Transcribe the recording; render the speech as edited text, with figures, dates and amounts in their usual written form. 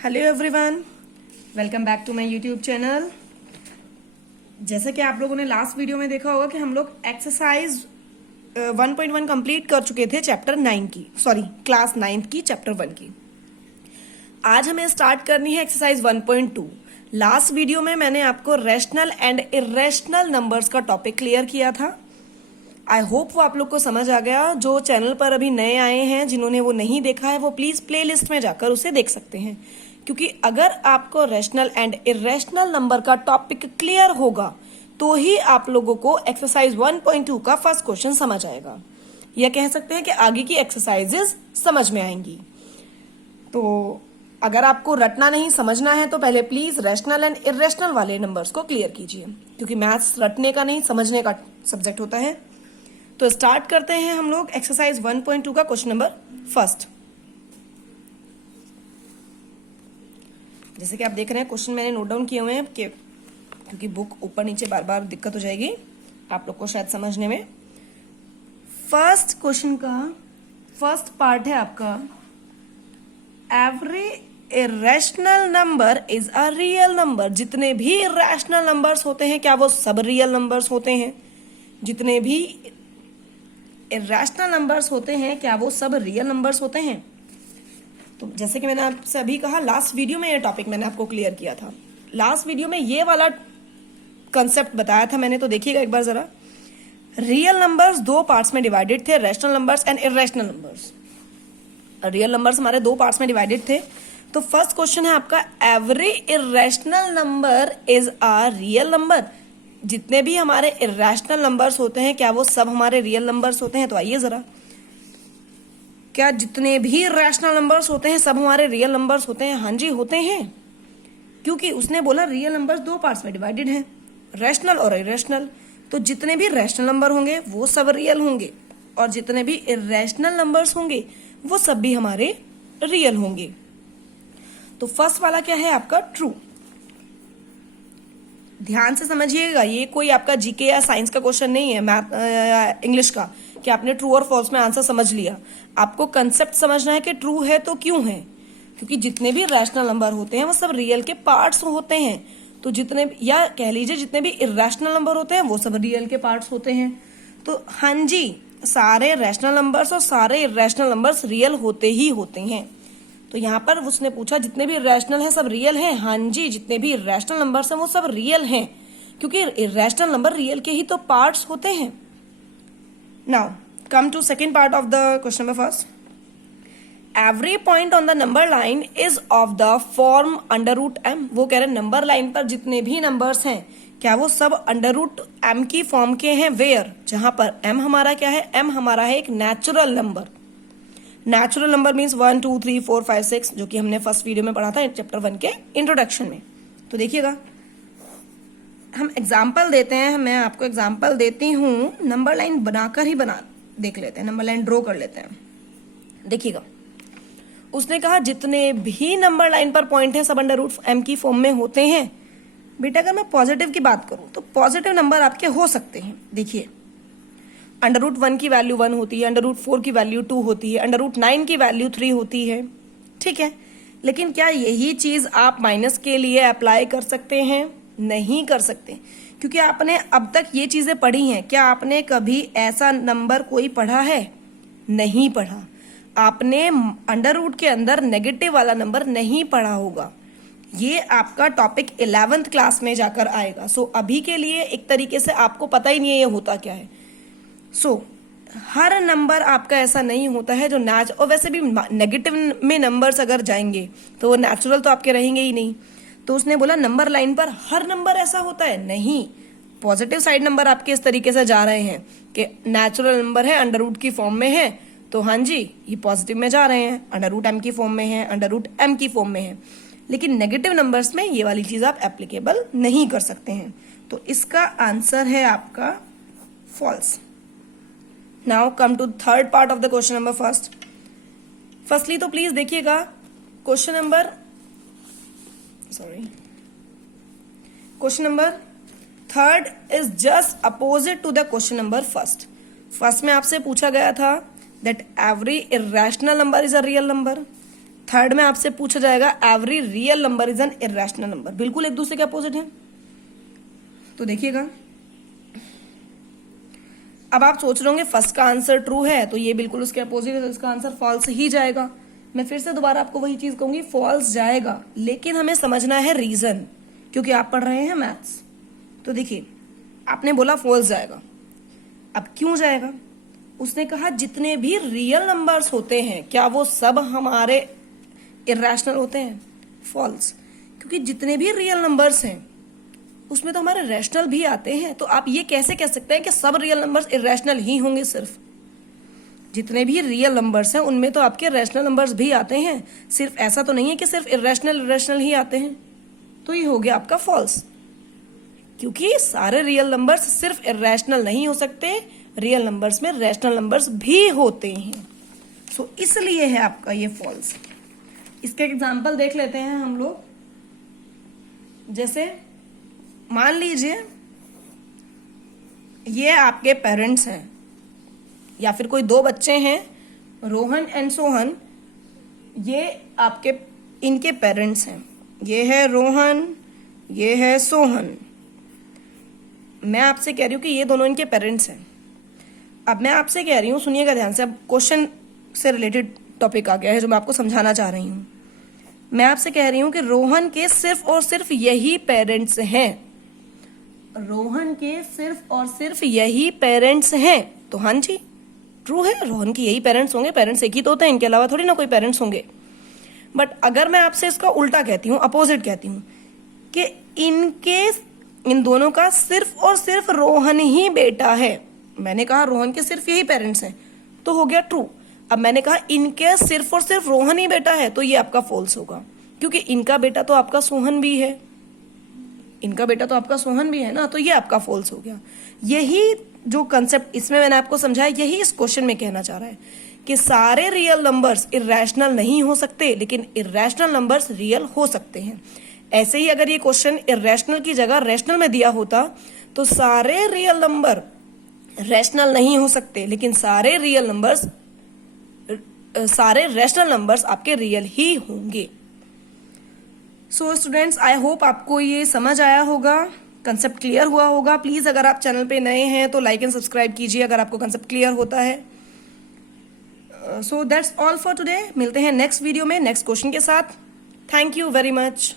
Hello everyone, welcome back to my YouTube channel. जैसा कि आप लोगों ने लास्ट वीडियो में देखा होगा कि हम लोग एक्सरसाइज 1.1 कंप्लीट कर चुके थे चैप्टर 9 की, क्लास 9 की चैप्टर 1 की। आज हमें स्टार्ट करनी है एक्सरसाइज 1.2। लास्ट वीडियो में मैंने आपको रैशनल एंड इरेशनल नंबर्स का टॉपिक क्लियर किया था। आई होप वो आप लोग को समझ आ गया। जो चैनल पर अभी नए आए हैं, जिन्होंने वो नहीं देखा है, वो प्लीज प्लेलिस्ट में जाकर उसे देख सकते हैं, क्योंकि अगर आपको रैशनल एंड इरेशनल नंबर का टॉपिक क्लियर होगा तो ही आप लोगों को एक्सरसाइज 1.2 का फर्स्ट क्वेश्चन समझ आएगा, या कह सकते हैं कि आगे की एक्सरसाइजेस समझ में आएंगी। तो अगर आपको रटना नहीं समझना है तो पहले प्लीज रैशनल एंड इरेशनल वाले नंबर्स को क्लियर कीजिए, क्योंकि मैथ्स रटने का नहीं समझने का सब्जेक्ट होता है। तो स्टार्ट करते हैं हम लोग एक्सरसाइज 1.2 का क्वेश्चन नंबर फर्स्ट। जैसे कि आप देख रहे हैं, क्वेश्चन मैंने नोट डाउन किए हुए हैं क्योंकि बुक ऊपर नीचे बार बार दिक्कत हो जाएगी आप लोग को शायद समझने में। फर्स्ट क्वेश्चन का फर्स्ट पार्ट है आपका, every irrational number is a real number. जितने भी इरेशनल नंबर्स होते हैं, क्या वो सब रियल नंबर्स होते हैं? जितने भी इरेशनल नंबर्स होते हैं, क्या वो सब रियल नंबर्स होते हैं? तो जैसे कि मैंने आपसे अभी कहा, लास्ट वीडियो में ये टॉपिक मैंने आपको क्लियर किया था। लास्ट वीडियो में ये वाला कंसेप्ट बताया था मैंने, तो देखिएगा एक बार जरा। रियल नंबर्स दो पार्ट्स में डिवाइडेड थे, rational numbers and irrational numbers. Real numbers हमारे दो पार्ट्स में डिवाइडेड थे। तो फर्स्ट क्वेश्चन है आपका, every irrational number is a real number. जितने भी हमारे इरेशनल नंबर्स होते हैं, क्या वो सब हमारे रियल नंबर्स होते हैं? तो आइए जरा, क्या जितने भी रैशनल नंबर्स होते हैं सब हमारे रियल नंबर्स होते हैं? हाँ जी, होते हैं, क्योंकि उसने बोला रियल नंबर्स दो पार्ट्स में डिवाइडेड हैं, रैशनल और इरेशनल। तो जितने भी रैशनल नंबर होंगे वो सब रियल होंगे, और जितने भी इरेशनल नंबर्स होंगे वो सब भी हमारे रियल होंगे। तो फर्स्ट वाला क्या है आपका? ट्रू। ध्यान से समझिएगा, ये कोई आपका जीके या साइंस का क्वेश्चन नहीं है, मैथ इंग्लिश का, कि आपने ट्रू और फॉल्स में आंसर समझ लिया। आपको कंसेप्ट समझना है कि ट्रू है तो क्यों है, क्योंकि जितने भी रैशनल नंबर होते हैं वो सब रियल के पार्ट्स होते हैं। तो जितने, या कह लीजिए जितने भी इरेशनल नंबर होते हैं वो सब रियल के पार्ट्स होते हैं। तो हाँ जी, सारे रैशनल नंबर्स और सारे इरेशनल नंबर्स रियल होते ही होते हैं। तो यहाँ पर उसने पूछा जितने भी इरेशनल हैं सब रियल हैं। हाँ जी, जितने भी इरेशनल नंबर्स हैं वो सब रियल हैं, क्योंकि इरेशनल नंबर रियल के ही तो पार्ट्स होते हैं। Now come to second part of the question number first. Every point on the number line is of the form under root M. वो कह रहे हैं नंबर लाइन पर जितने भी नंबर्स हैं, क्या वो सब अंडर रूट एम की फॉर्म के हैं? वेयर, जहां पर एम हमारा क्या है? एम हमारा है एक natural number. Natural number means 1 2 3 4 5 6, जो कि हमने फर्स्ट वीडियो में पढ़ा था चैप्टर 1 के इंट्रोडक्शन में। तो देखिएगा, हम एग्जाम्पल देते हैं, मैं आपको एग्जाम्पल देती हूँ, नंबर लाइन बनाकर ही देख लेते हैं, नंबर लाइन ड्रॉ कर लेते हैं। देखिएगा, उसने कहा जितने भी नंबर लाइन पर पॉइंट है सब अंडर रूट एम की फॉर्म में होते हैं। बेटा अगर मैं पॉजिटिव की बात करूं तो पॉजिटिव नंबर आपके हो सकते हैं। देखिए, अंडर रूट 1 की वैल्यू 1 होती है, अंडर रूट 4 की वैल्यू 2 होती है, अंडर रूट 9 की वैल्यू 3 होती है, ठीक है। लेकिन क्या यही चीज आप माइनस के लिए अप्लाई कर सकते हैं? नहीं कर सकते, क्योंकि आपने अब तक ये चीजें पढ़ी हैं। क्या आपने कभी ऐसा नंबर कोई पढ़ा है? नहीं पढ़ा। आपने अंडर रूट के अंदर नेगेटिव वाला नंबर नहीं पढ़ा होगा। ये आपका टॉपिक 11th क्लास में जाकर आएगा। सो अभी के लिए एक तरीके से आपको पता ही नहीं है ये होता क्या है। हर नंबर आपका ऐसा नहीं होता है जो और वैसे भी नेगेटिव में नंबर्स अगर जाएंगे तो वो नेचुरल तो आपके रहेंगे ही नहीं। तो उसने बोला नंबर लाइन पर हर नंबर ऐसा होता है? नहीं। पॉजिटिव साइड नंबर आपके इस तरीके से जा रहे हैं कि नेचुरल नंबर है, अंडर रूट की फॉर्म में है, तो हाँ जी ये पॉजिटिव में जा रहे हैं, अंडर रूट एम की फॉर्म में है, अंडर रूट एम की फॉर्म में है। लेकिन नेगेटिव नंबर्स में ये वाली चीज आप एप्लीकेबल नहीं कर सकते हैं। तो इसका आंसर है आपका false. Now come to third part of the question number first. Firstly तो प्लीज देखिएगा, question number third is just opposite to the question number first. First में आपसे पूछा गया था that every irrational number is a real number. Third में आपसे पूछा जाएगा every real number is an irrational number. बिल्कुल एक दूसरे के अपोजिट है। तो देखिएगा, अब आप सोच रहे होंगे फर्स्ट का आंसर ट्रू है तो ये बिल्कुल उसके अपोजिट है, तो इसका आंसर फॉल्स ही जाएगा। मैं फिर से दोबारा आपको वही चीज कहूंगी, फॉल्स जाएगा, लेकिन हमें समझना है रीजन, क्योंकि आप पढ़ रहे हैं मैथ्स। तो देखिए, आपने बोला फॉल्स जाएगा, अब क्यों जाएगा? उसने कहा जितने भी रियल नंबर्स होते हैं क्या वो सब हमारे इरेशनल होते हैं? फॉल्स, क्योंकि जितने भी रियल नंबर्स हैं उसमें तो हमारे रैशनल भी आते हैं। तो आप ये कैसे कह सकते हैं कि सब रियल नंबर्स इरेशनल ही होंगे? सिर्फ जितने भी रियल नंबर्स हैं उनमें तो आपके रैशनल नंबर्स भी आते हैं, सिर्फ ऐसा तो नहीं है कि सिर्फ इरेशनल ही आते हैं। तो ये हो गया आपका फॉल्स, क्योंकि सारे रियल नंबर्स सिर्फ इरेशनल नहीं हो सकते, रियल नंबर्स में रैशनल नंबर्स भी होते हैं। सो इसलिए है आपका ये फॉल्स। इसके एग्जाम्पल देख लेते हैं हम लोग। जैसे मान लीजिए ये आपके पेरेंट्स हैं, या फिर कोई दो बच्चे हैं, रोहन एंड सोहन, ये आपके इनके पेरेंट्स हैं। ये है रोहन, ये है सोहन। मैं आपसे कह रही हूं कि ये दोनों इनके पेरेंट्स हैं। अब मैं आपसे कह रही हूं, सुनिएगा ध्यान से, अब क्वेश्चन से रिलेटेड टॉपिक आ गया है जो मैं आपको समझाना चाह रही हूं। मैं आपसे कह रही हूं कि रोहन के सिर्फ और सिर्फ यही पेरेंट्स हैं। रोहन के सिर्फ और सिर्फ यही पेरेंट्स हैं। तो हाँ जी, ट्रू है, रोहन के यही पेरेंट्स होंगे। पेरेंट्स एक ही तो होते हैं, इनके अलावा थोड़ी ना कोई पेरेंट्स होंगे। बट अगर मैं आपसे इसका उल्टा कहती हूँ, अपोजिट कहती हूँ कि इन दोनों का सिर्फ और सिर्फ रोहन ही बेटा है, मैंने कहा रोहन के सिर्फ यही पेरेंट्स हैं, तो हो गया ट्रू। अब मैंने कहा इनके सिर्फ और सिर्फ रोहन ही बेटा है, तो ये आपका फॉल्स होगा, क्योंकि इनका बेटा तो आपका सोहन भी है, इनका बेटा तो आपका सोहन भी है ना, तो ये आपका फॉल्स हो गया। यही जो कंसेप्ट इसमें मैंने आपको समझाया, यही इस क्वेश्चन में कहना चाह रहा है कि सारे रियल नंबर्स इरेशनल नहीं हो सकते, लेकिन इरेशनल नंबर्स रियल हो सकते हैं। ऐसे ही अगर ये क्वेश्चन इरेशनल की जगह रैशनल में दिया होता तो सारे रियल नंबर रैशनल नहीं हो सकते, लेकिन सारे रैशनल नंबर्स आपके रियल ही होंगे। सो स्टूडेंट्स, आई होप आपको ये समझ आया होगा, कंसेप्ट क्लियर हुआ होगा। प्लीज अगर आप चैनल पे नए हैं तो लाइक एंड सब्सक्राइब कीजिए अगर आपको कंसेप्ट क्लियर होता है। So that's all for today. मिलते हैं नेक्स्ट वीडियो में नेक्स्ट क्वेश्चन के साथ। Thank you very much.